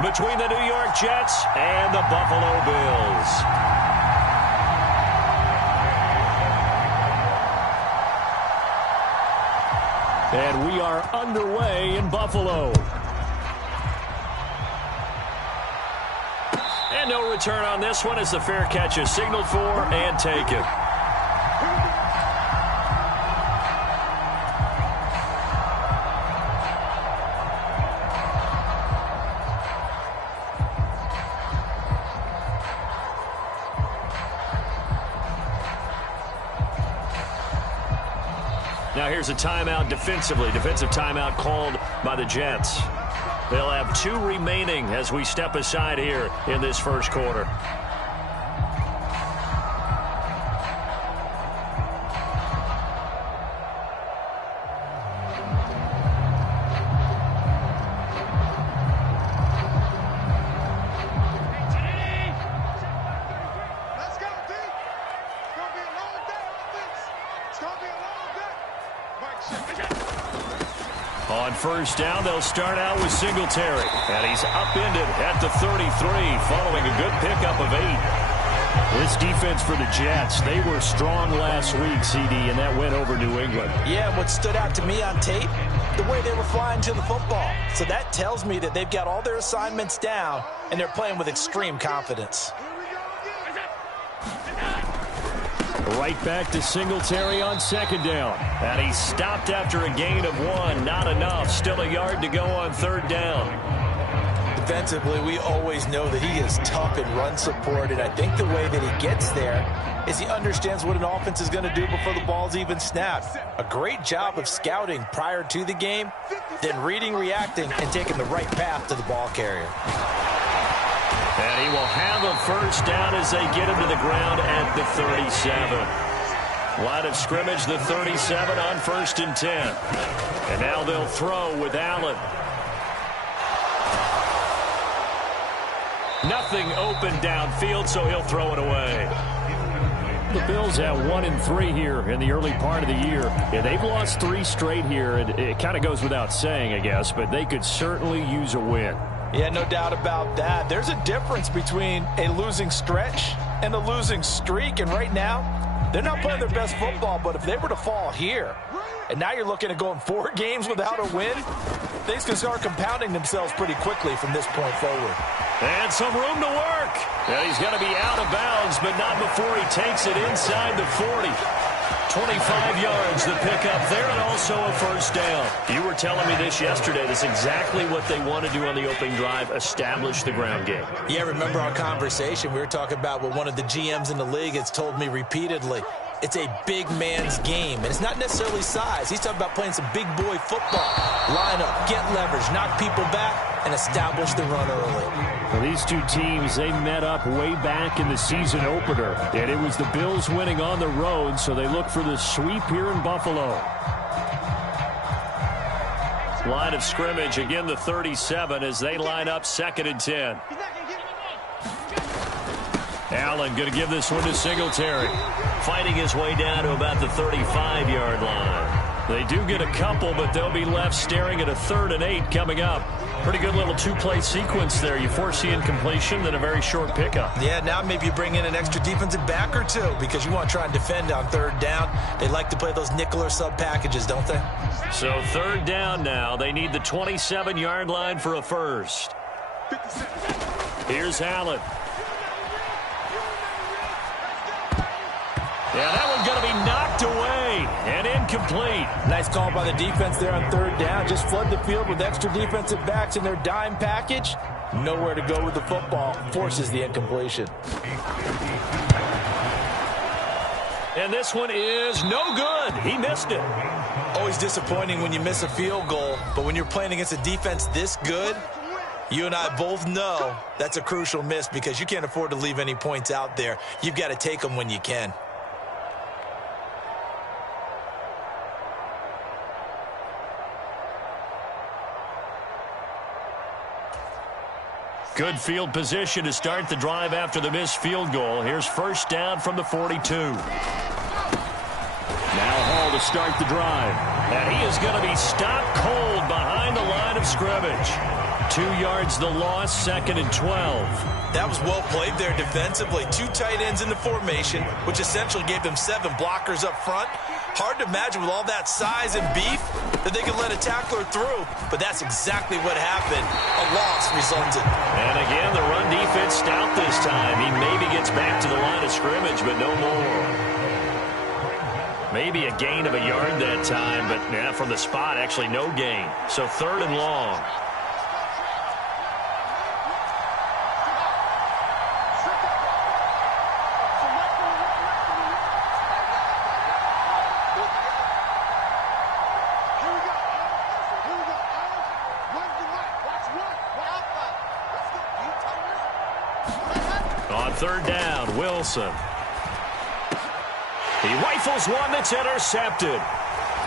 between the New York Jets and the Buffalo Bills. And we are underway in Buffalo. And no return on this one as the fair catch is signaled for and taken. Now here's a timeout defensively. Defensive timeout called by the Jets. They'll have 2 remaining as we step aside here in this first quarter. On first down, they'll start out with Singletary. And he's upended at the 33 following a good pickup of 8. This defense for the Jets, they were strong last week, CD, and that went over New England. Yeah, what stood out to me on tape, the way they were flying to the football. So that tells me that they've got all their assignments down, and they're playing with extreme confidence. Right back to Singletary on second down. And he stopped after a gain of 1. Not enough. Still a yard to go on third down. Defensively, we always know that he is tough in run support, and I think the way that he gets there is he understands what an offense is going to do before the ball's even snapped. A great job of scouting prior to the game, then reading, reacting, and taking the right path to the ball carrier. And he will have a first down as they get him to the ground at the 37. Line of scrimmage, the 37 on 1st and 10. And now they'll throw with Allen. Nothing open downfield, so he'll throw it away. The Bills have 1-3 here in the early part of the year. Yeah, they've lost 3 straight here. It kind of goes without saying, I guess, but they could certainly use a win. Yeah, no doubt about that. There's a difference between a losing stretch and a losing streak, and right now, they're not playing their best football, but if they were to fall here, and now you're looking at going 4 games without a win, things can start compounding themselves pretty quickly from this point forward. And some room to work. And he's going to be out of bounds, but not before he takes it inside the 40. 25 yards, the pickup there, and also a first down. You were telling me this yesterday. That's exactly what they want to do on the opening drive, establish the ground game. Yeah, remember our conversation? We were talking about what one of the GMs in the league has told me repeatedly. It's a big man's game, and it's not necessarily size. He's talking about playing some big boy football. Line up, get leverage, knock people back, and establish the run early. Well, these two teams, they met up way back in the season opener, and it was the Bills winning on the road, so they look for the sweep here in Buffalo. Line of scrimmage, again the 37 as they line up 2nd and 10. Allen going to give this one to Singletary. Fighting his way down to about the 35-yard line. They do get a couple, but they'll be left staring at a 3rd and 8 coming up. Pretty good little 2-play sequence there. You force the incompletion, then a very short pickup. Yeah, now maybe you bring in an extra defensive back or 2 because you want to try and defend on 3rd down. They like to play those nickel or sub packages, don't they? So 3rd down now. They need the 27-yard line for a first. Here's Allen. Yeah, that one's going to be knocked away and incomplete. Nice call by the defense there on 3rd down. Just flood the field with extra defensive backs in their dime package. Nowhere to go with the football. Forces the incompletion. And this one is no good. He missed it. Always disappointing when you miss a field goal, but when you're playing against a defense this good, you and I both know that's a crucial miss because you can't afford to leave any points out there. You've got to take them when you can. Good field position to start the drive after the missed field goal. Here's first down from the 42. Now Hall to start the drive. And he is going to be stopped cold behind the line of scrimmage. 2 yards the loss, 2nd and 12. That was well played there defensively. 2 tight ends in the formation, which essentially gave them 7 blockers up front. Hard to imagine with all that size and beef that they could let a tackler through, but that's exactly what happened. A loss resulted. And again, the run defense stout this time. He maybe gets back to the line of scrimmage, but no more. Maybe a gain of a yard that time, but yeah, from the spot, actually no gain. So 3rd and long. On 3rd down, Wilson. He rifles one that's intercepted.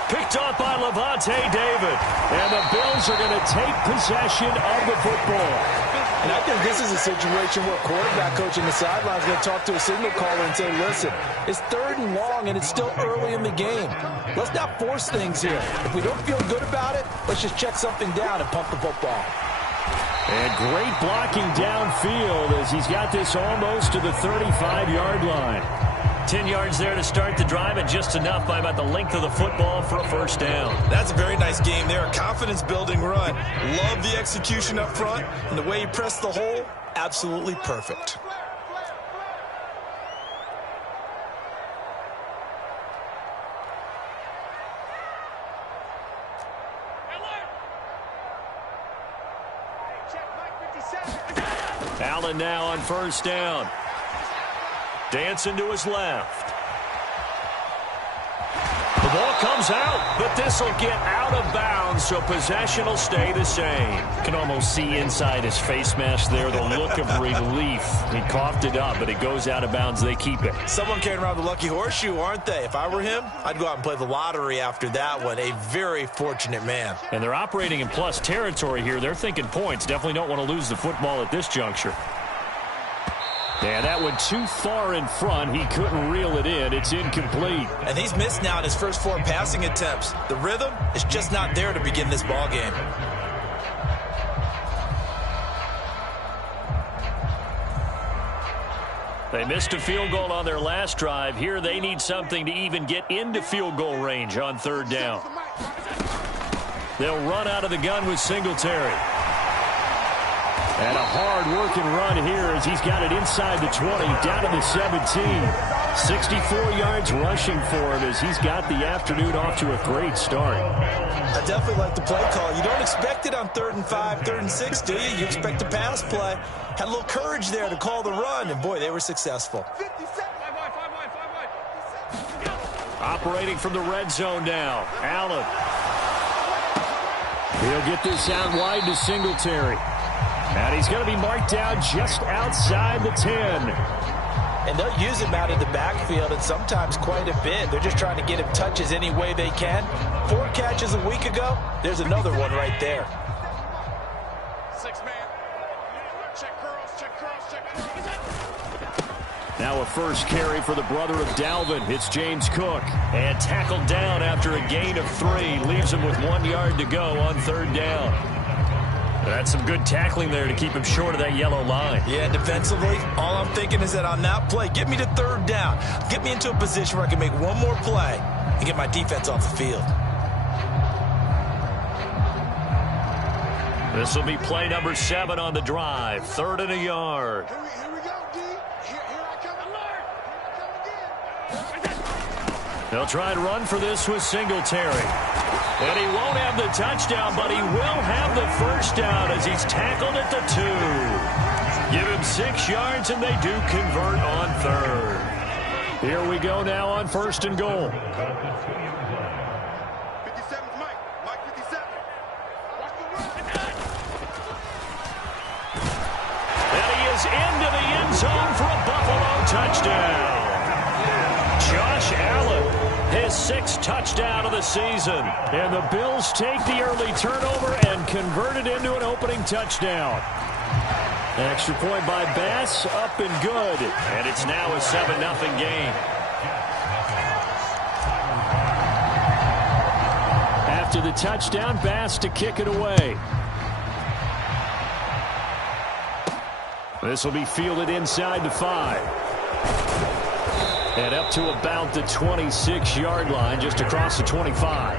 Picked up by Lavonte David. And the Bills are going to take possession of the football. And I think this is a situation where quarterback coach in the sideline is going to talk to a signal caller and say, listen, it's 3rd and long and it's still early in the game. Let's not force things here. If we don't feel good about it, let's just check something down and pump the football. And great blocking downfield as he's got this almost to the 35-yard line. 10 yards there to start the drive, and just enough by about the length of the football for a 1st down. That's a very nice game there. A confidence-building run. Love the execution up front, and the way he pressed the hole, absolutely perfect. Allen now on 1st down. Dancing to his left. The ball comes out, but this will get out of bounds, so possession will stay the same. Can almost see inside his face mask there the look of relief. He coughed it up, but it goes out of bounds. They keep it. Someone carrying around the lucky horseshoe, aren't they? If I were him, I'd go out and play the lottery after that one. A very fortunate man. And they're operating in plus territory here. They're thinking points. Definitely don't want to lose the football at this juncture. Yeah, that went too far in front. He couldn't reel it in. It's incomplete. And he's missed now in his first 4 passing attempts. The rhythm is just not there to begin this ball game. They missed a field goal on their last drive. Here they need something to even get into field goal range on 3rd down. They'll run out of the gun with Singletary. And a hard-working run here as he's got it inside the 20, down to the 17. 64 yards rushing for him as he's got the afternoon off to a great start. I definitely like the play call. You don't expect it on 3rd and 5, 3rd and 6, do you? You expect a pass play. Had a little courage there to call the run, and boy, they were successful. Operating from the red zone now, Allen. He'll get this out wide to Singletary. And he's going to be marked down just outside the 10. And they'll use him out in the backfield, and sometimes quite a bit. They're just trying to get him touches any way they can. 4 catches a week ago. There's another one right there. 6-man. Check curls. Now a first carry for the brother of Dalvin. It's James Cook. And tackled down after a gain of 3. Leaves him with 1 yard to go on 3rd down. That's some good tackling there to keep him short of that yellow line. Yeah, defensively, all I'm thinking is that on that play, get me to 3rd down. Get me into a position where I can make one more play and get my defense off the field. This will be play number 7 on the drive. 3rd and a yard. Here we go, D. Here I come. Alert. They'll try and run for this with Singletary. And he won't have the touchdown, but he will have the 1st down as he's tackled at the 2. Give him 6 yards, and they do convert on 3rd. Here we go now on 1st and goal. 57's Mike. Mike 57. Watch the run. And he is into the end zone for a Buffalo touchdown. Josh Allen, his 6th touchdown of the season. And the Bills take the early turnover and convert it into an opening touchdown. An extra point by Bass, up and good. And it's now a 7-0 game. After the touchdown, Bass to kick it away. This will be fielded inside the 5. And up to about the 26-yard line, just across the 25.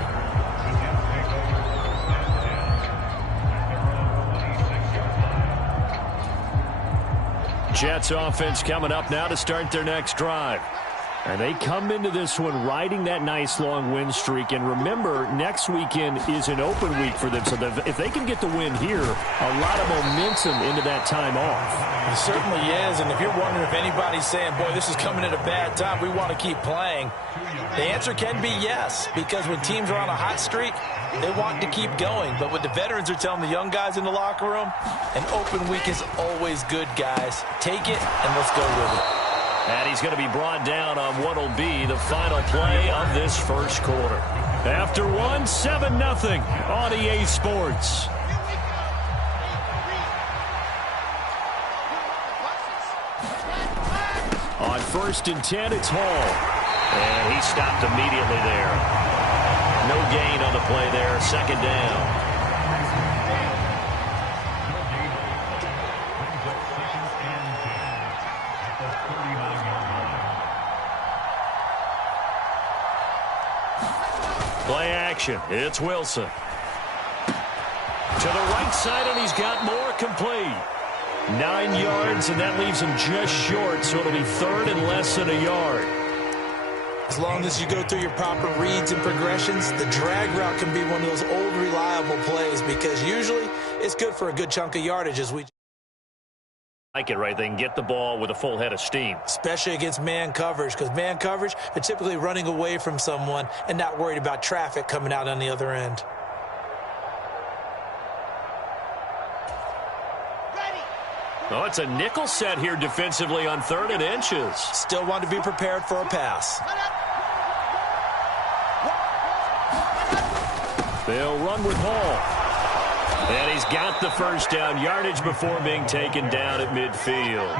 Jets offense coming up now to start their next drive. And they come into this one riding that nice long win streak. And remember, next weekend is an open week for them. So if they can get the win here, a lot of momentum into that time off. It certainly is. And if you're wondering if anybody's saying, boy, this is coming at a bad time, we want to keep playing, the answer can be yes. Because when teams are on a hot streak, they want to keep going. But what the veterans are telling the young guys in the locker room, an open week is always good, guys. Take it and let's go with it. And he's going to be brought down on what will be the final play of this first quarter. After one, 7-0 on EA Sports. On 1st and 10, it's Hall. And he stopped immediately there. No gain on the play there. 2nd down. Play action. It's Wilson. To the right side, and he's got more complete. 9 yards, and that leaves him just short, so it'll be 3rd and less than a yard. As long as you go through your proper reads and progressions, the drag route can be one of those old reliable plays because usually it's good for a good chunk of yardage as we like it, right? They can get the ball with a full head of steam. Especially against man coverage, because man coverage, they're typically running away from someone and not worried about traffic coming out on the other end. Oh, it's a nickel set here defensively on 3rd and inches. Still want to be prepared for a pass. They'll run with Hall. And he's got the first down, yardage before being taken down at midfield.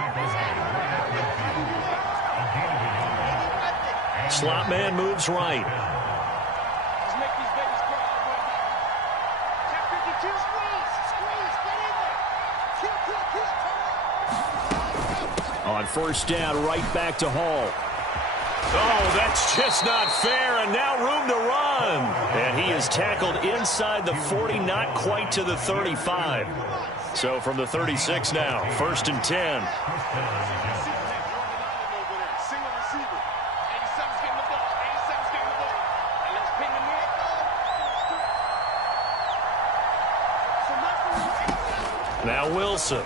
Slot man moves right. On 1st down, right back to Hall. Oh, that's just not fair, and now room to run. And he is tackled inside the 40, not quite to the 35. So from the 36 now, 1st and 10. Now Wilson.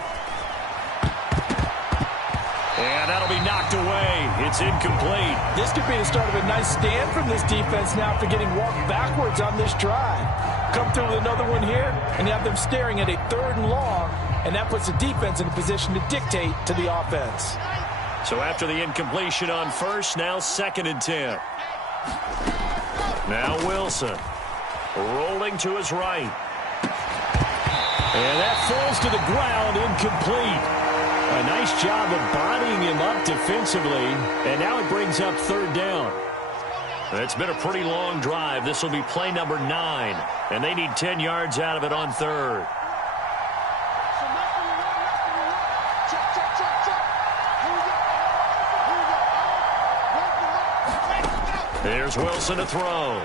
And that'll be knocked away. It's incomplete. This could be the start of a nice stand from this defense now after getting walked backwards on this drive. Come through with another one here, and you have them staring at a 3rd and long, and that puts the defense in a position to dictate to the offense. So after the incompletion on 1st, now 2nd and 10. Now Wilson. Rolling to his right. And that falls to the ground, incomplete. A nice job of bodying him up defensively, and now it brings up 3rd down. It's been a pretty long drive. This will be play number 9, and they need 10 yards out of it on 3rd. There's Wilson to throw,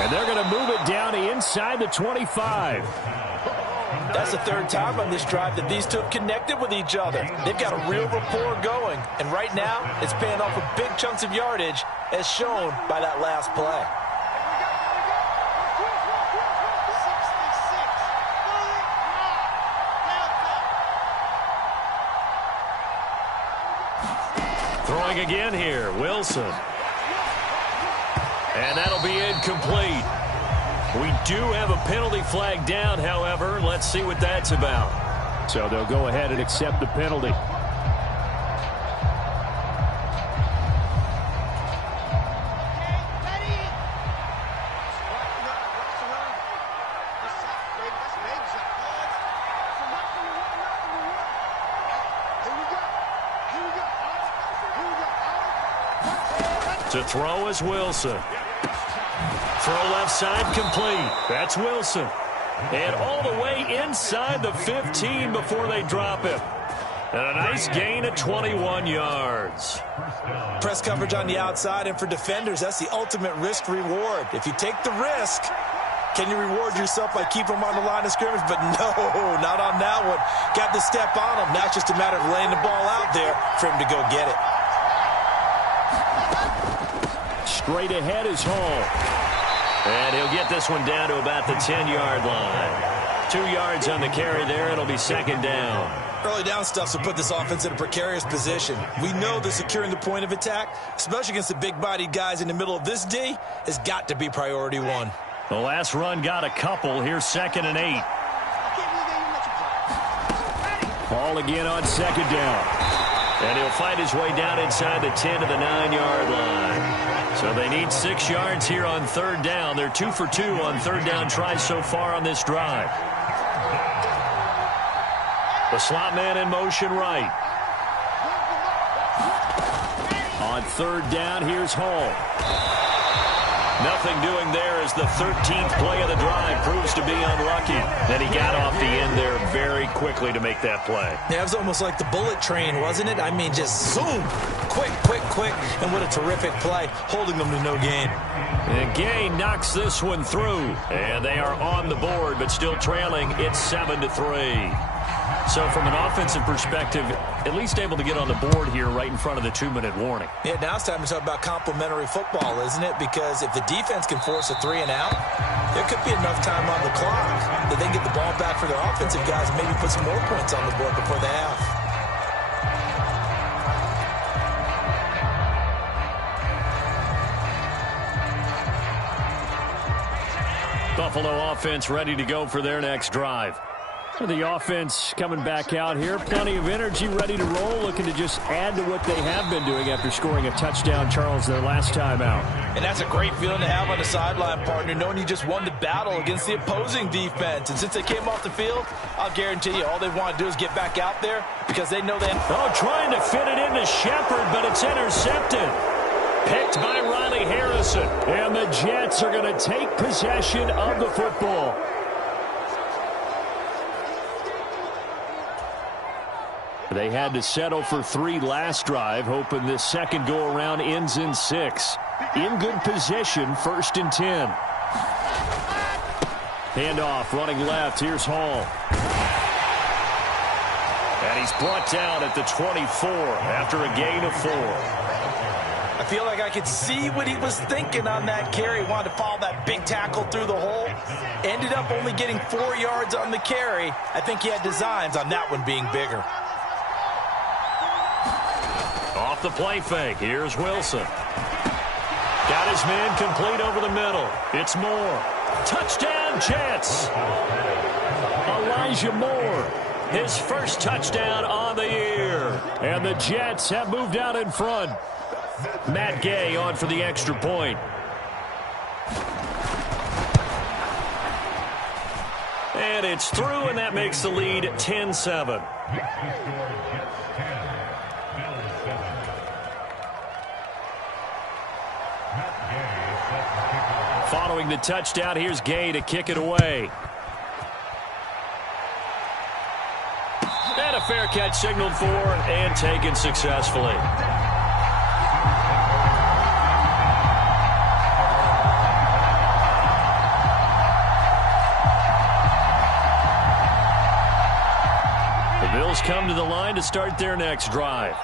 and they're going to move it down to inside the 25. That's the 3rd time on this drive that these two have connected with each other. They've got a real rapport going. And right now, it's paying off with big chunks of yardage, as shown by that last play. Throwing again here, Wilson. And that'll be incomplete. We do have a penalty flag down, however. Let's see what that's about. So they'll go ahead and accept the penalty. To throw is Wilson. Throw left side complete. That's Wilson. And all the way inside the 15 before they drop him. And a nice gain of 21 yards. Press coverage on the outside, and for defenders, that's the ultimate risk-reward. If you take the risk, can you reward yourself by keeping them on the line of scrimmage? But no, not on that one. Got to step on him. Now it's just a matter of laying the ball out there for him to go get it. Straight ahead is Hall. And he'll get this one down to about the 10-yard line. 2 yards on the carry there. It'll be second down. Early down stuff will put this offense in a precarious position. We know that securing the point of attack, especially against the big-bodied guys in the middle of this D, has got to be priority one. The last run got a couple. Here's 2nd and 8. Hall again on second down. And he'll fight his way down inside the 10 to the 9-yard line. So they need 6 yards here on third down. They're 2 for 2 on third down tries so far on this drive. The slot man in motion right. On third down, here's Hall. Nothing doing there as the 13th play of the drive proves to be unlucky. And he got off the end there very quickly to make that play. Yeah, it was almost like the bullet train, wasn't it? I mean, just zoom. Quick, quick, quick. And what a terrific play, holding them to no gain. And Gay knocks this one through. And they are on the board, but still trailing. It's 7-3. So from an offensive perspective, at least able to get on the board here right in front of the 2-minute warning. Yeah, now it's time to talk about complementary football, isn't it? Because if the defense can force a 3-and-out, there could be enough time on the clock that they can get the ball back for their offensive guys and maybe put some more points on the board before the half. Buffalo offense ready to go for their next drive. The offense coming back out here. Plenty of energy, ready to roll, looking to just add to what they have been doing after scoring a touchdown, Charles, their last time out. And that's a great feeling to have on the sideline, partner, knowing you just won the battle against the opposing defense. And since they came off the field, I'll guarantee you all they want to do is get back out there because they know they... Oh, trying to fit it into Shepard, but it's intercepted. Picked by Riley Harrison. And the Jets are going to take possession of the football. They had to settle for 3 last drive, hoping this second go-around ends in 6. In good position, 1st and 10. Handoff, running left. Here's Hall. And he's brought down at the 24 after a gain of 4. I feel like I could see what he was thinking on that carry. He wanted to follow that big tackle through the hole. Ended up only getting 4 yards on the carry. I think he had designs on that one being bigger. Off the play fake. Here's Wilson. Got his man complete over the middle. It's Moore. Touchdown, Jets. Elijah Moore, his first touchdown on the year. And the Jets have moved out in front. Matt Gay on for the extra point. And it's through, and that makes the lead 10-7. Following the touchdown, here's Gay to kick it away. And a fair catch signaled for and taken successfully. The Bills come to the line to start their next drive.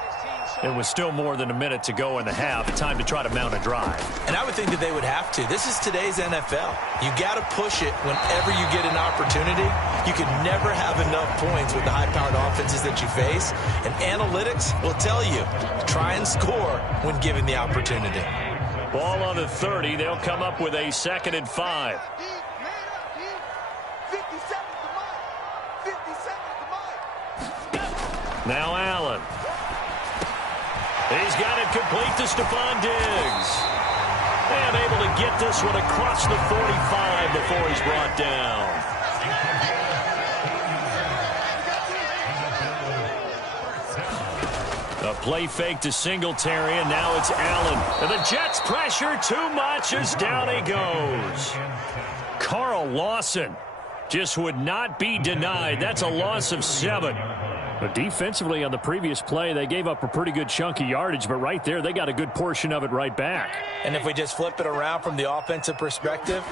It was still more than a minute to go in the half. Time to try to mount a drive. And I would think that they would have to. This is today's NFL. You got to push it whenever you get an opportunity. You can never have enough points with the high-powered offenses that you face. And analytics will tell you, try and score when given the opportunity. Ball on the 30. They'll come up with a 2nd and 5. Now Allen. He's got it complete to Stephon Diggs. And able to get this one across the 45 before he's brought down. A play fake to Singletary, and now it's Allen. And the Jets pressure too much as down he goes. Carl Lawson just would not be denied. That's a loss of 7. But defensively on the previous play, they gave up a pretty good chunk of yardage, but right there, they got a good portion of it right back. And if we just flip it around from the offensive perspective,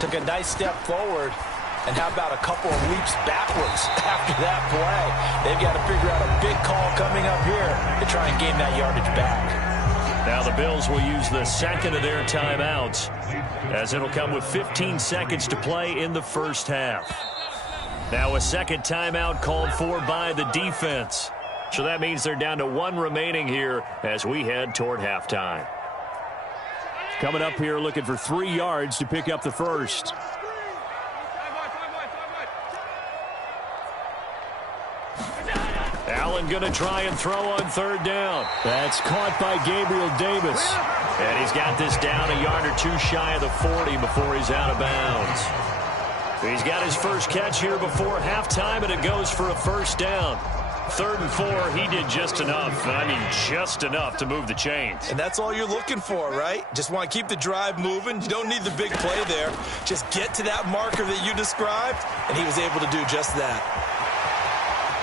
took a nice step forward, and how about a couple of leaps backwards after that play? They've got to figure out a big call coming up here to try and gain that yardage back. Now the Bills will use the second of their timeouts, as it'll come with 15 seconds to play in the first half. Now a second timeout called for by the defense. So that means they're down to one remaining here as we head toward halftime. Coming up here looking for 3 yards to pick up the first. Allen going to try and throw on third down. That's caught by Gabriel Davis. And he's got this down a yard or two shy of the 40 before he's out of bounds. He's got his first catch here before halftime, and it goes for a first down. 3rd and 4, he did just enough. I mean, just enough to move the chains. And that's all you're looking for, right? Just want to keep the drive moving. You don't need the big play there. Just get to that marker that you described, and he was able to do just that.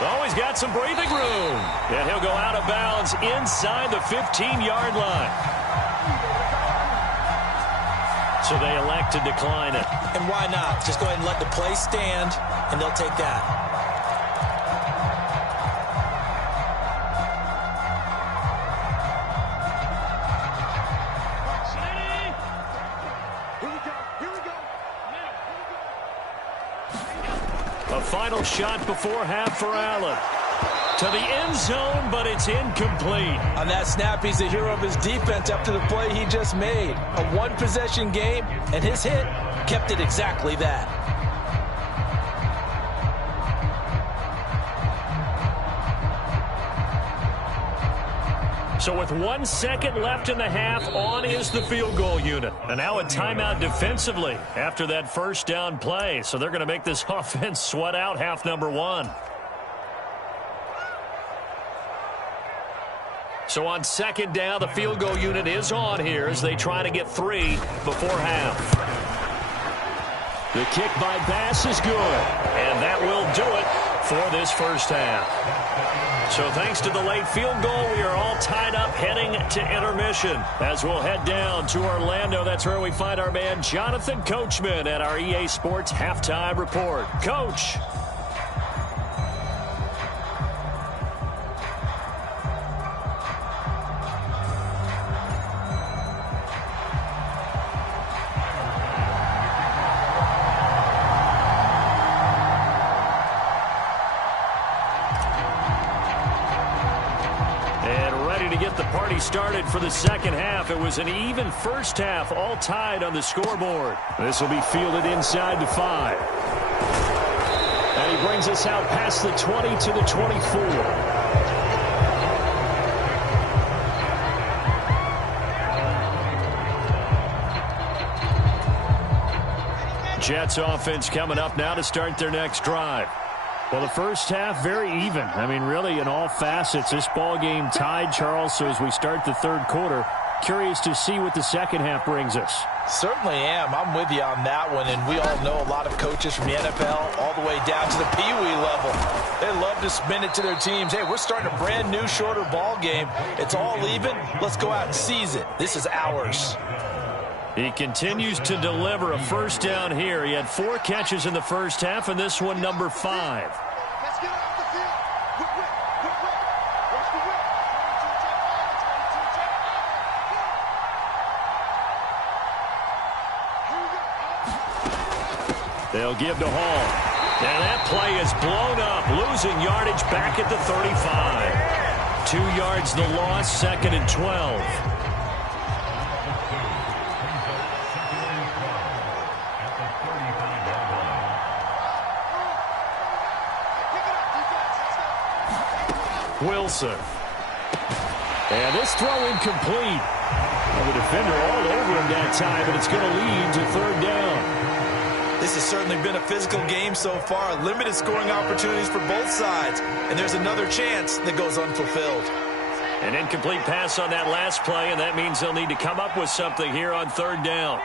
Oh, he's got some breathing room. And he'll go out of bounds inside the 15-yard line. So they elect to decline it. And why not? Just go ahead and let the play stand, and they'll take that. A final shot before half for Allen. To the end zone, but it's incomplete. On that snap, he's the hero of his defense after the play he just made. A one-possession game, and his hit kept it exactly that. So with 1 second left in the half, on is the field goal unit. And now a timeout defensively after that first down play. So they're going to make this offense sweat out half number 1. So on second down, the field goal unit is on here as they try to get 3 before half. The kick by Bass is good. And that will do it for this first half. So thanks to the late field goal, we are all tied up heading to intermission. As we'll head down to Orlando, that's where we find our man Jonathan Coachman at our EA Sports Halftime Report. Coach. Started for the second half. It was an even first half, all tied on the scoreboard. This will be fielded inside the 5. And he brings us out past the 20 to the 24. Jets offense coming up now to start their next drive. Well, the first half, very even. I mean, really, in all facets, this ball game tied, Charles. So as we start the third quarter, curious to see what the second half brings us. Certainly am. I'm with you on that one. And we all know a lot of coaches from the NFL all the way down to the Pee-wee level. They love to spin it to their teams. Hey, we're starting a brand new, shorter ball game. It's all even. Let's go out and seize it. This is ours. He continues to deliver a first down here. He had 4 catches in the first half, and this one number 5. Let's get off the field. Quick. Watch the whip. They'll give to Hall. And that play is blown up, losing yardage back at the 35. 2 yards the loss, 2nd and 12. Wilson. And this throw incomplete. Well, the defender all over him that time, but it's going to lead to 3rd down. This has certainly been a physical game so far. Limited scoring opportunities for both sides. And there's another chance that goes unfulfilled. An incomplete pass on that last play, and that means they'll need to come up with something here on 3rd down.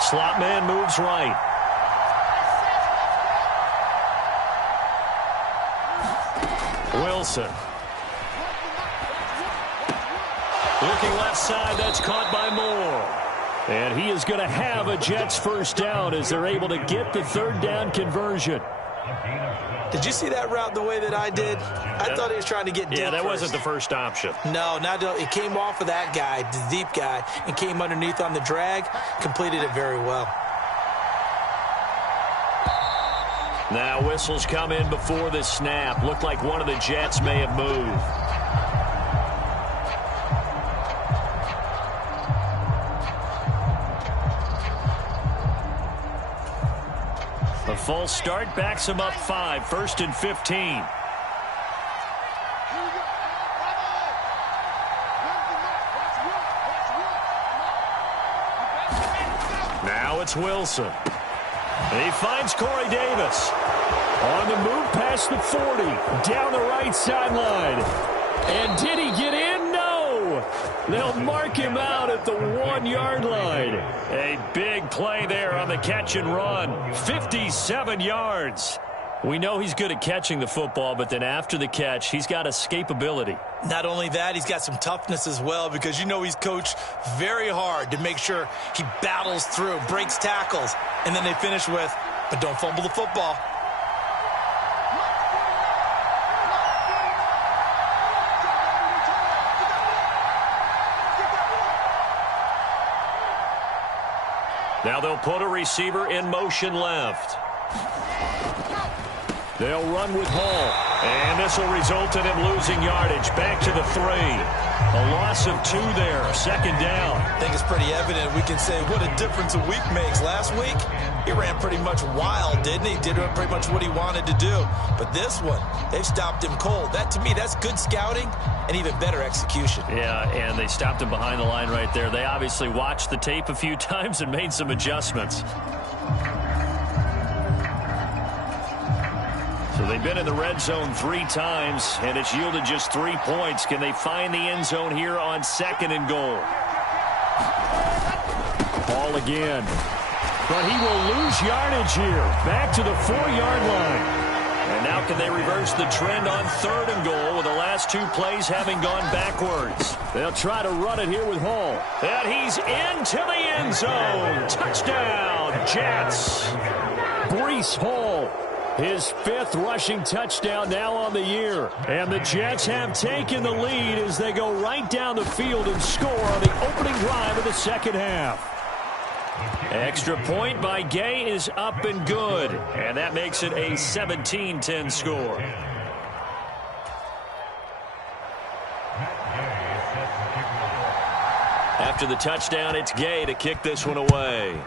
Slot man moves right. Wilson. Looking left side, that's caught by Moore. And he is going to have a Jets first down as they're able to get the third down conversion. Did you see that route the way that I did? I thought he was trying to get deep. Yeah, that first. wasn't the first option. No, it came off of that guy, the deep guy, and came underneath on the drag, completed it very well. Now whistles come in before the snap. Looked like one of the Jets may have moved. A false start backs him up 5, 1st and 15. Now it's Wilson. He finds Corey Davis. On the move past the 40, down the right sideline. And did he get in? No. They'll mark him out at the 1-yard line. A big play there on the catch and run. 57 yards. We know he's good at catching the football, but then after the catch, he's got escapability. Not only that, he's got some toughness as well, because you know he's coached very hard to make sure he battles through, breaks tackles, and then they finish with, but don't fumble the football. Now they'll put a receiver in motion left. They'll run with Hall. And this will result in him losing yardage. Back to the 3. A loss of 2 there. 2nd down. I think it's pretty evident. We can say what a difference a week makes. Last week, he ran pretty much wild, didn't he? Did pretty much what he wanted to do. But this one, they've stopped him cold. That, to me, that's good scouting and even better execution. Yeah, and they stopped him behind the line right there. They obviously watched the tape a few times and made some adjustments. So they've been in the red zone 3 times, and it's yielded just 3 points. Can they find the end zone here on 2nd and goal? Ball again. But he will lose yardage here. Back to the 4-yard line. And now can they reverse the trend on 3rd and goal with the last 2 plays having gone backwards? They'll try to run it here with Hall. And he's into the end zone. Touchdown, Jets. Breece Hall. His 5th rushing touchdown now on the year. And the Jets have taken the lead as they go right down the field and score on the opening drive of the 2nd half. Extra point by Gay is up and good. And that makes it a 17-10 score. After the touchdown, it's Gay to kick this one away.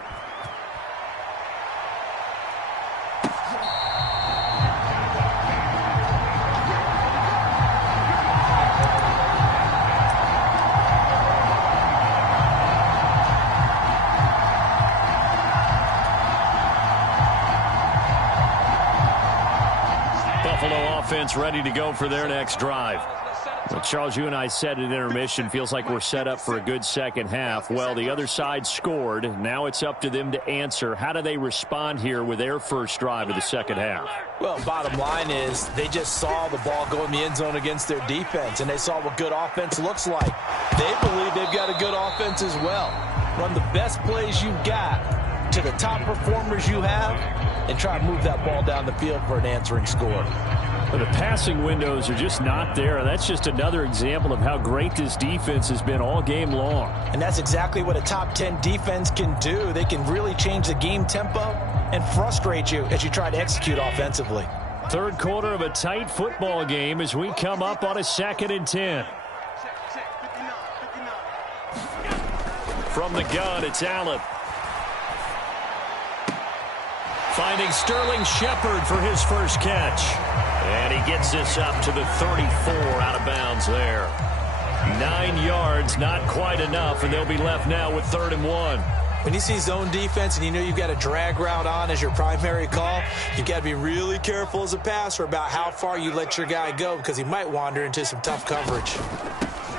Offense ready to go for their next drive. Well, Charles, you and I said at intermission, feels like we're set up for a good 2nd half. Well, the other side scored. Now it's up to them to answer. How do they respond here with their first drive of the 2nd half? Well, bottom line is they just saw the ball go in the end zone against their defense, and they saw what good offense looks like. They believe they've got a good offense as well. Run the best plays you've got to the top performers you have, and try to move that ball down the field for an answering score. But the passing windows are just not there, and that's just another example of how great this defense has been all game long. And that's exactly what a top 10 defense can do. They can really change the game tempo and frustrate you as you try to execute offensively. 3rd quarter of a tight football game as we come up on a 2nd and 10. From the gun, it's Allen. Finding Sterling Shepard for his first catch. And he gets this up to the 34 out of bounds there. 9 yards, not quite enough, and they'll be left now with 3rd and 1. When you see zone defense and you know you've got a drag route on as your primary call, you've got to be really careful as a passer about how far you let your guy go, because he might wander into some tough coverage.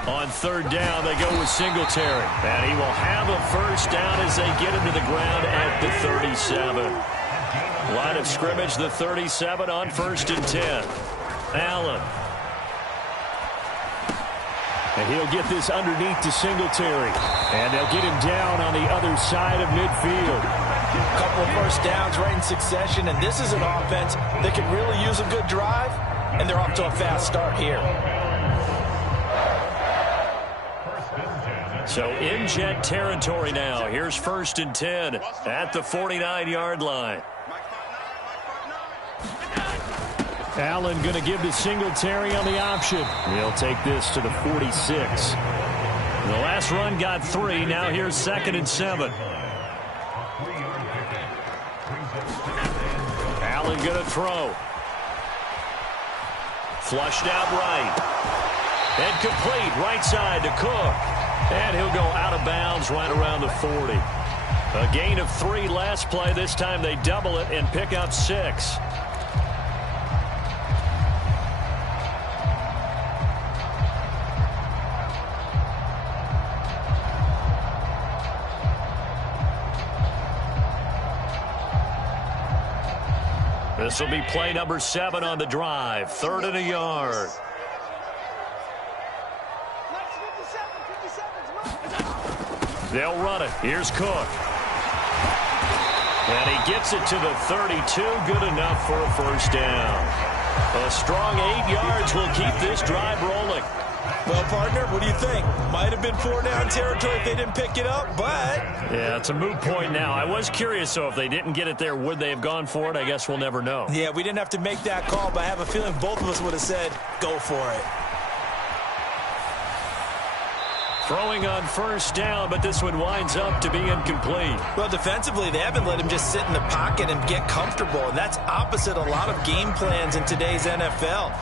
On 3rd down, they go with Singletary. And he will have a first down as they get him to the ground at the 37. Line of scrimmage, the 37 on 1st and 10. Allen. And he'll get this underneath to Singletary. And they'll get him down on the other side of midfield. A couple of first downs right in succession, and this is an offense that could really use a good drive, and they're off to a fast start here. So in Jet territory now. Here's 1st and 10 at the 49-yard line. Allen going to give to Singletary on the option. He'll take this to the 46. The last run got 3. Now here's 2nd and 7. Allen going to throw. Flushed out right. And complete right side to Cook. And he'll go out of bounds right around the 40. A gain of 3 last play. This time they double it and pick up 6. This will be play number 7 on the drive. 3rd and a yard. They'll run it. Here's Cook. And he gets it to the 32. Good enough for a first down. A strong 8 yards will keep this drive rolling. Well, partner, what do you think? Might have been 4-down territory if they didn't pick it up, but... Yeah, it's a moot point now. I was curious, so if they didn't get it there, would they have gone for it? I guess we'll never know. Yeah, we didn't have to make that call, but I have a feeling both of us would have said, go for it. Throwing on first down, but this one winds up to be incomplete. Well, defensively, they haven't let him just sit in the pocket and get comfortable, and that's opposite a lot of game plans in today's NFL.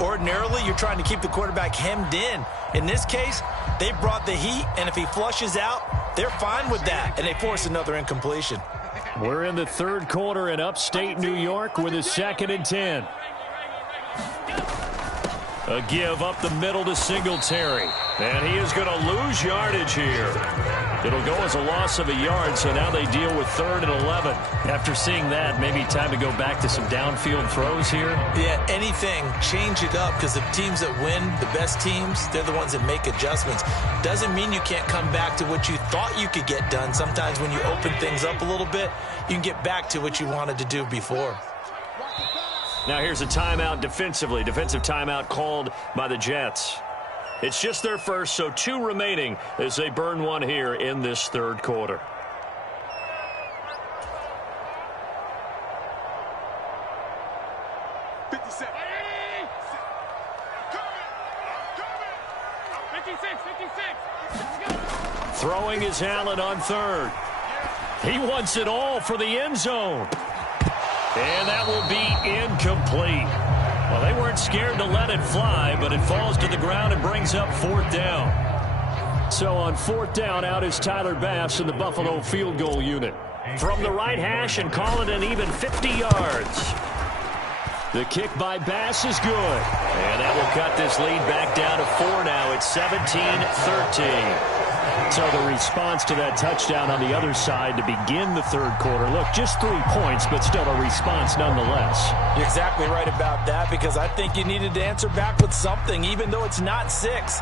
Ordinarily, you're trying to keep the quarterback hemmed in. In this case, they brought the heat, and if he flushes out, they're fine with that, and they force another incompletion. We're in the 3rd quarter in upstate New York with a 2nd and 10. A give up the middle to Singletary. And he is going to lose yardage here. It'll go as a loss of a yard, so now they deal with 3rd and 11. After seeing that, maybe time to go back to some downfield throws here. Yeah, anything. Change it up, because the teams that win, the best teams, they're the ones that make adjustments. Doesn't mean you can't come back to what you thought you could get done. Sometimes when you open things up a little bit, you can get back to what you wanted to do before. Now here's a timeout defensively. Defensive timeout called by the Jets. It's just their first, so 2 remaining as they burn one here in this 3rd quarter. Throwing is Allen on 3rd. He wants it all for the end zone. And that will be incomplete. Well, they weren't scared to let it fly, but it falls to the ground and brings up 4th down. So on 4th down, out is Tyler Bass in the Buffalo field goal unit. From the right hash and call it an even 50 yards. The kick by Bass is good. And that will cut this lead back down to 4 now. It's 17-13. So the response to that touchdown on the other side to begin the 3rd quarter. Look, just 3 points, but still a response nonetheless. You're exactly right about that, because I think you needed to answer back with something, even though it's not 6.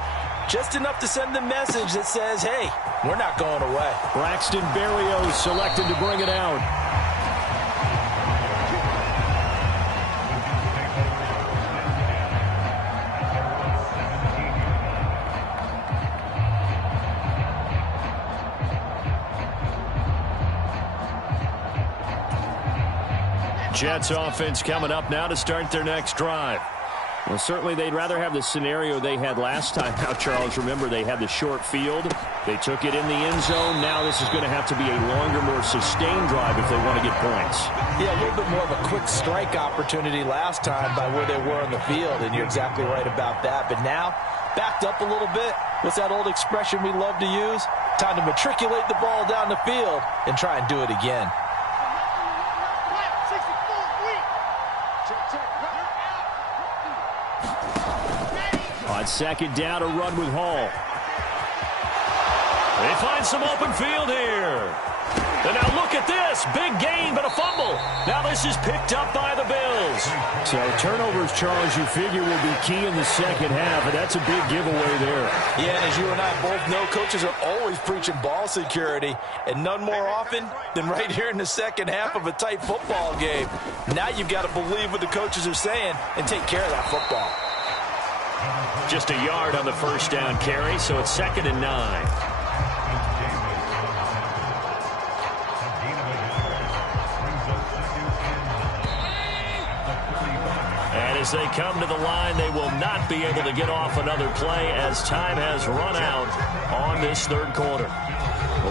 Just enough to send the message that says, hey, we're not going away. Braxton Berrios selected to bring it out. Jets offense coming up now to start their next drive. Well, certainly they'd rather have the scenario they had last time. Now, Charles, remember they had the short field. They took it in the end zone. Now this is going to have to be a longer, more sustained drive if they want to get points. Yeah, a little bit more of a quick strike opportunity last time by where they were on the field, and you're exactly right about that. But now, backed up a little bit. What's that old expression we love to use? Time to matriculate the ball down the field and try and do it again. On 2nd down, a run with Hall. They find some open field here. And now look at this. Big gain, but a fumble. Now this is picked up by the Bills. So turnovers, Charles, you figure will be key in the second half, and that's a big giveaway there. Yeah, and as you and I both know, coaches are always preaching ball security, and none more often than right here in the second half of a tight football game. Now you've got to believe what the coaches are saying and take care of that football. Just a yard on the first down carry, so it's 2nd and 9. As they come to the line, they will not be able to get off another play as time has run out on this third quarter.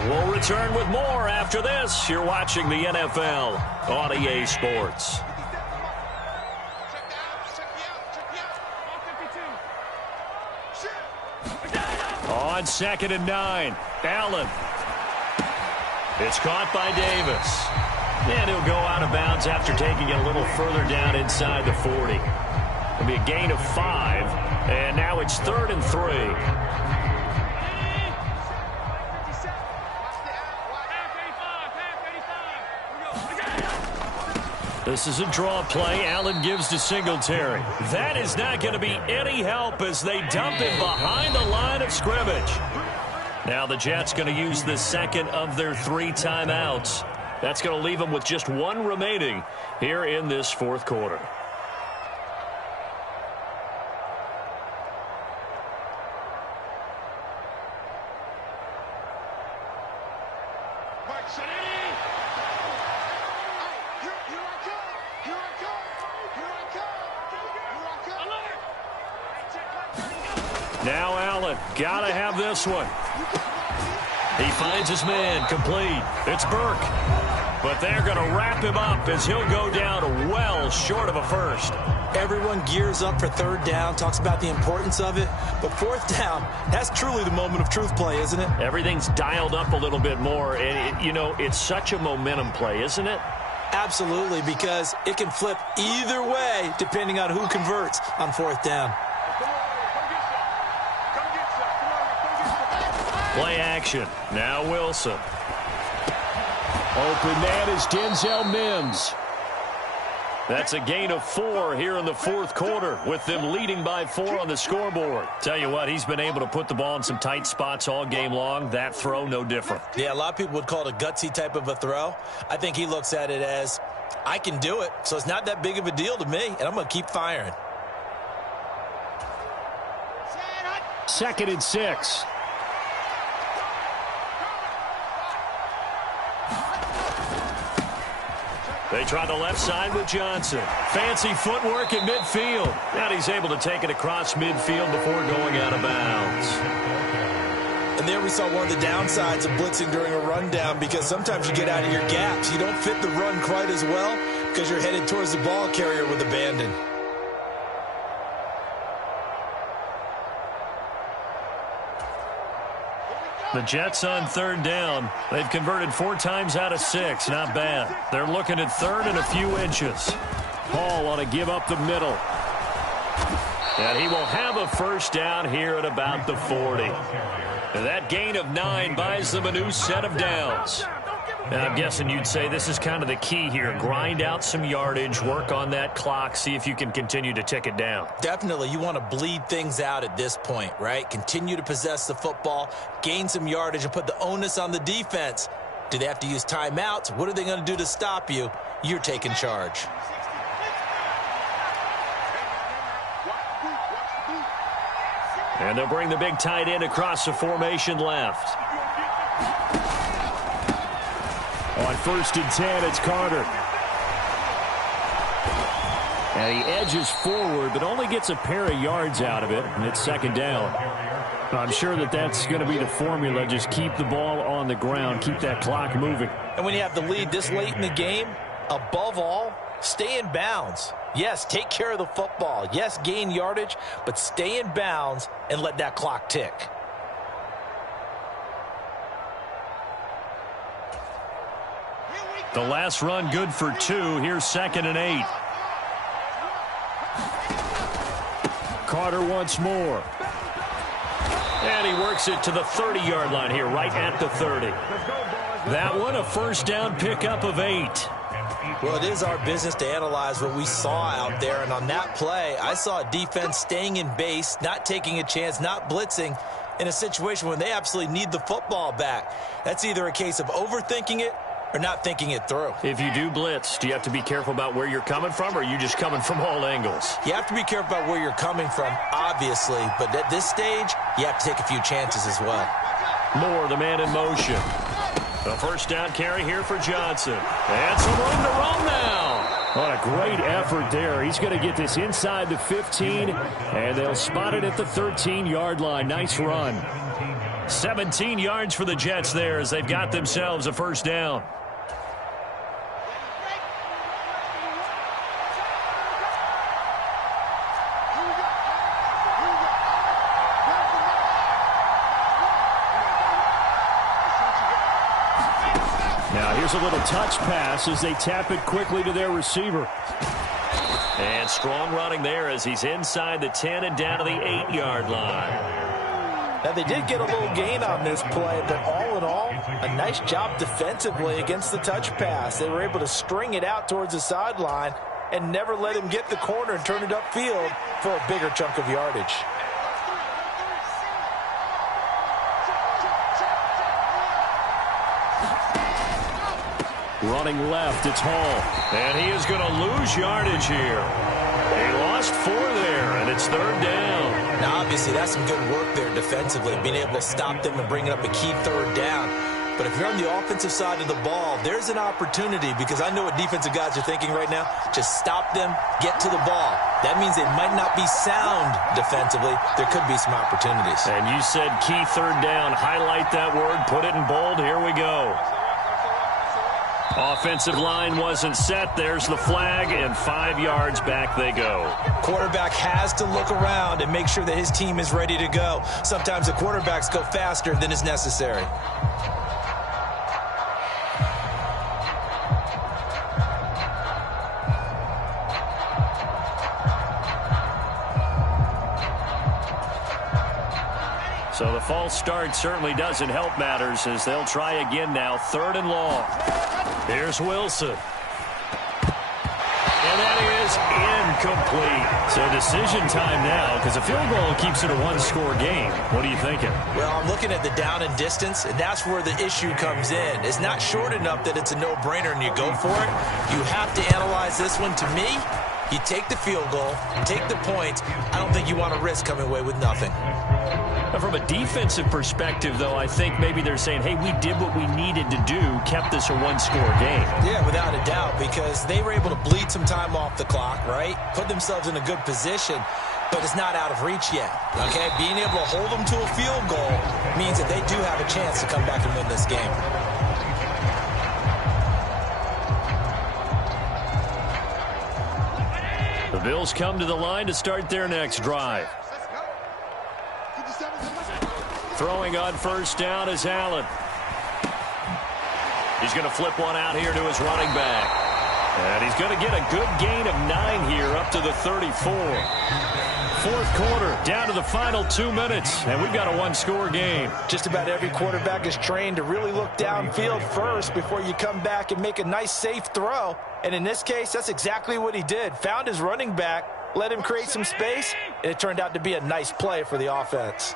We'll return with more after this. You're watching the NFL on EA Sports. On 2nd and 9, Allen. It's caught by Davis. And he'll go out of bounds after taking it a little further down inside the 40. It'll be a gain of 5, and now it's 3rd and 3. This is a draw play. Allen gives to Singletary. That is not going to be any help as they dump him behind the line of scrimmage. Now the Jets going to use the second of their 3 timeouts. That's going to leave them with just 1 remaining here in this fourth quarter. Now Allen, got to have this one. He finds his man, complete. It's Burke. But they're going to wrap him up as he'll go down well short of a first. Everyone gears up for 3rd down, talks about the importance of it. But 4th down, that's truly the moment of truth play, isn't it? Everything's dialed up a little bit more. And, it's such a momentum play, isn't it? Absolutely, because it can flip either way depending on who converts on 4th down. Play action. Now Wilson. Open man is Denzel Mims. That's a gain of 4 here in the fourth quarter with them leading by 4 on the scoreboard. Tell you what, he's been able to put the ball in some tight spots all game long. That throw, no different. Yeah, a lot of people would call it a gutsy type of a throw. I think he looks at it as, I can do it, so it's not that big of a deal to me, and I'm going to keep firing. 2nd and 6. They try the left side with Johnson. Fancy footwork in midfield. And he's able to take it across midfield before going out of bounds. And there we saw one of the downsides of blitzing during a rundown, because sometimes you get out of your gaps. You don't fit the run quite as well because you're headed towards the ball carrier with abandon. The Jets on 3rd down. They've converted 4 times out of 6. Not bad. They're looking at 3rd and a few inches. Hall on a give up the middle. And he will have a first down here at about the 40. And that gain of 9 buys them a new set of downs. And I'm guessing you'd say this is kind of the key here. Grind out some yardage, work on that clock, see if you can continue to tick it down. Definitely. You want to bleed things out at this point, right? Continue to possess the football, gain some yardage, and put the onus on the defense. Do they have to use timeouts? What are they going to do to stop you? You're taking charge. And they'll bring the big tight end across the formation left. On 1st and 10, it's Carter. And he edges forward, but only gets a pair of yards out of it, and it's 2nd down. I'm sure that's going to be the formula. Just keep the ball on the ground, keep that clock moving. And when you have the lead this late in the game, above all, stay in bounds. Yes, take care of the football. Yes, gain yardage, but stay in bounds and let that clock tick. The last run good for 2. Here's 2nd and 8. Carter once more. And he works it to the 30-yard line here, right at the 30. That one, a first down pickup of 8. Well, it is our business to analyze what we saw out there. And on that play, I saw a defense staying in base, not taking a chance, not blitzing in a situation when they absolutely need the football back. That's either a case of overthinking it or not thinking it through. If you do blitz, do you have to be careful about where you're coming from, or are you just coming from all angles? You have to be careful about where you're coming from, obviously. But at this stage, you have to take a few chances as well. Moore, the man in motion. A first down carry here for Johnson. And some room to run now. What a great effort there. He's going to get this inside the 15, and they'll spot it at the 13-yard line. Nice run. 17 yards for the Jets there as they've got themselves a first down. Now here's a little touch pass as they tap it quickly to their receiver. And strong running there as he's inside the 10 and down to the 8-yard line. Now, they did get a little gain on this play, but all in all, a nice job defensively against the touch pass. They were able to string it out towards the sideline and never let him get the corner and turn it upfield for a bigger chunk of yardage. Running left, it's Hall. And he is going to lose yardage here. He lost 4 there, and it's third down. Now, obviously, that's some good work there defensively, being able to stop them and bringing up a key third down. But if you're on the offensive side of the ball, there's an opportunity, because I know what defensive guys are thinking right now. Just stop them, get to the ball. That means they might not be sound defensively. There could be some opportunities. And you said key third down. Highlight that word, put it in bold. Here we go. Offensive line wasn't set. There's the flag, and 5 yards back they go. Quarterback has to look around and make sure that his team is ready to go. Sometimes the quarterbacks go faster than is necessary. So the false start certainly doesn't help matters as they'll try again now. 3rd and long. Here's Wilson. And that is incomplete. So decision time now, because a field goal keeps it a one-score game. What are you thinking? Well, I'm looking at the down and distance, and that's where the issue comes in. It's not short enough that it's a no-brainer and you go for it. You have to analyze this one. To me, you take the field goal, take the points. I don't think you want to risk coming away with nothing. From a defensive perspective, though, I think maybe they're saying, hey, we did what we needed to do, kept this a one-score game. Yeah, without a doubt, because they were able to bleed some time off the clock, right? Put themselves in a good position, but it's not out of reach yet, okay? Being able to hold them to a field goal means that they do have a chance to come back and win this game. The Bills come to the line to start their next drive. Throwing on first down is Allen. He's going to flip one out here to his running back. And he's going to get a good gain of 9 here up to the 34. 4th quarter, down to the final 2 minutes, and we've got a one-score game. Just about every quarterback is trained to really look downfield first before you come back and make a nice, safe throw. And in this case, that's exactly what he did. Found his running back, let him create some space, and it turned out to be a nice play for the offense.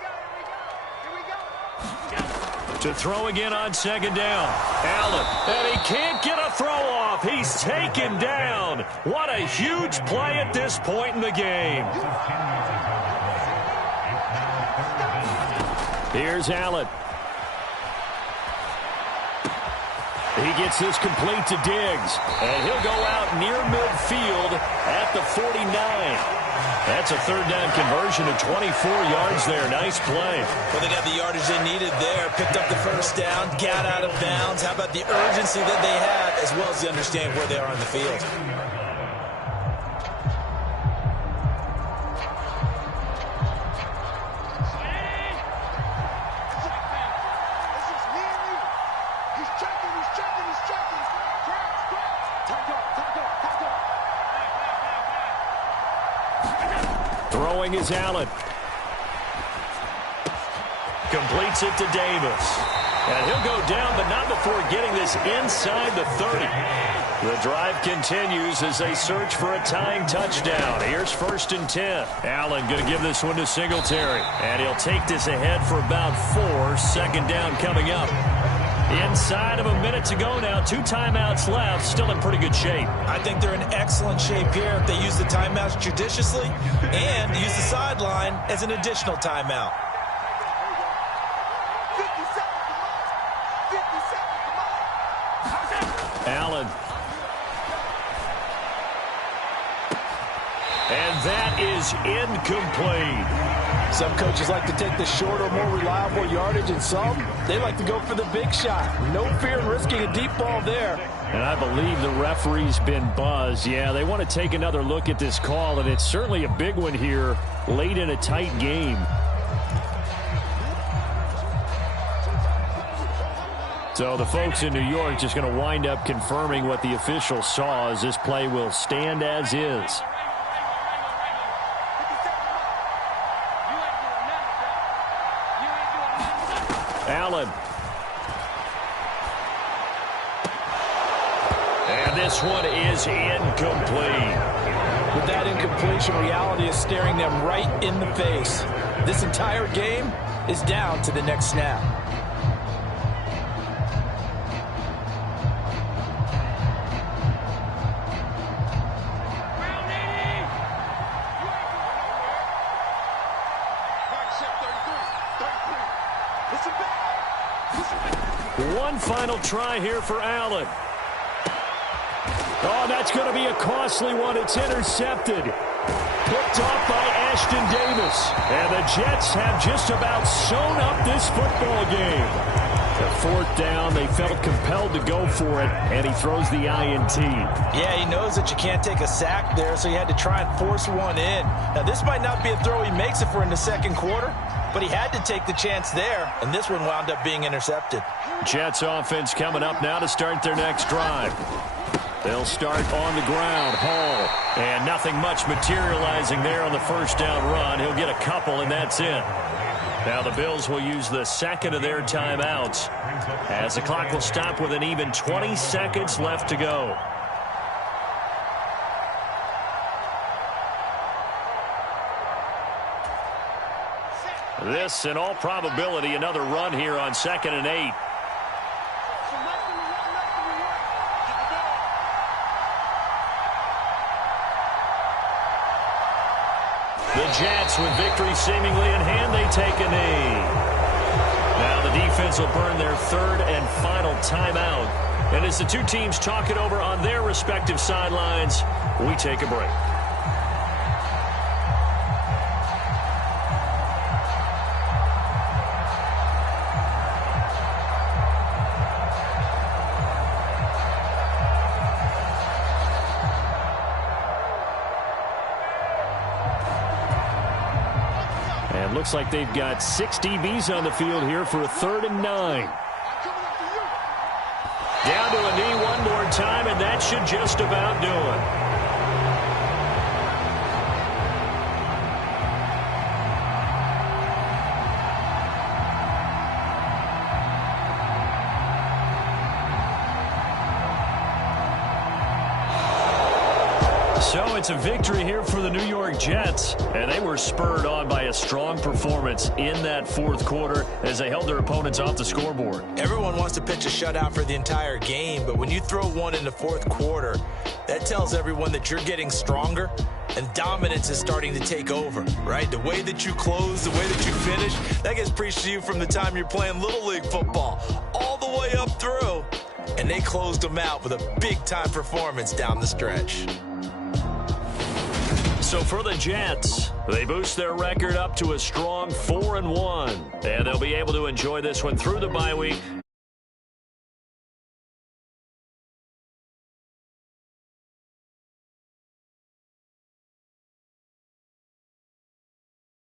To throw again on 2nd down. Allen, and he can't get a throw off. He's taken down. What a huge play at this point in the game. Here's Allen. He gets this complete to Diggs. And he'll go out near midfield at the 49. That's a 3rd down conversion of 24 yards there. Nice play. Well, they got the yardage they needed there. Picked up the first down, got out of bounds. How about the urgency that they had, as well as they understand where they are on the field. Throwing is Allen. Completes it to Davis. And he'll go down, but not before getting this inside the 30. The drive continues as they search for a tying touchdown. Here's 1st and 10. Allen going to give this one to Singletary. And he'll take this ahead for about 4. 2nd down coming up. Inside of a minute to go now. 2 timeouts left. Still in pretty good shape. I think they're in excellent shape here if they use the timeouts judiciously and use the sideline as an additional timeout. 50 seconds, come on. 50 seconds, come on. Allen. And that is incomplete. Some coaches like to take the shorter, more reliable yardage, and some, they like to go for the big shot. No fear in risking a deep ball there. And I believe the referee's been buzzed. Yeah, they want to take another look at this call, and it's certainly a big one here late in a tight game. So the folks in New York just going to wind up confirming what the official saw, as this play will stand as is. Allen. And this one is incomplete. With that incompletion, reality is staring them right in the face. This entire game is down to the next snap. One final try here for Allen. Oh, that's going to be a costly one. It's intercepted. Picked off by Ashton Davis. And the Jets have just about sewn up this football game. The 4th down, they felt compelled to go for it, and he throws the INT. Yeah, he knows that you can't take a sack there, so he had to try and force one in. Now, this might not be a throw he makes if we're in the 2nd quarter, but he had to take the chance there, and this one wound up being intercepted. Jets offense coming up now to start their next drive. They'll start on the ground. Hall. And nothing much materializing there on the 1st down run. He'll get a couple, and that's it. Now the Bills will use the 2nd of their timeouts as the clock will stop with an even 20 seconds left to go. This, in all probability, another run here on 2nd and 8. The Jets, with victory seemingly in hand, they take a knee. Now the defense will burn their 3rd and final timeout. And as the two teams talk it over on their respective sidelines, we take a break. Looks like they've got 6 DBs on the field here for a 3rd and 9. Down to a knee one more time, and that should just about do it. So it's a victory here for the New York Jets, and they were spurred on by a strong performance in that 4th quarter as they held their opponents off the scoreboard. Everyone wants to pitch a shutout for the entire game, but when you throw one in the 4th quarter, that tells everyone that you're getting stronger and dominance is starting to take over, right? The way that you close, the way that you finish, that gets preached to you from the time you're playing Little League football all the way up through, and they closed them out with a big-time performance down the stretch. So for the Jets, they boost their record up to a strong 4-1. And they'll be able to enjoy this one through the bye week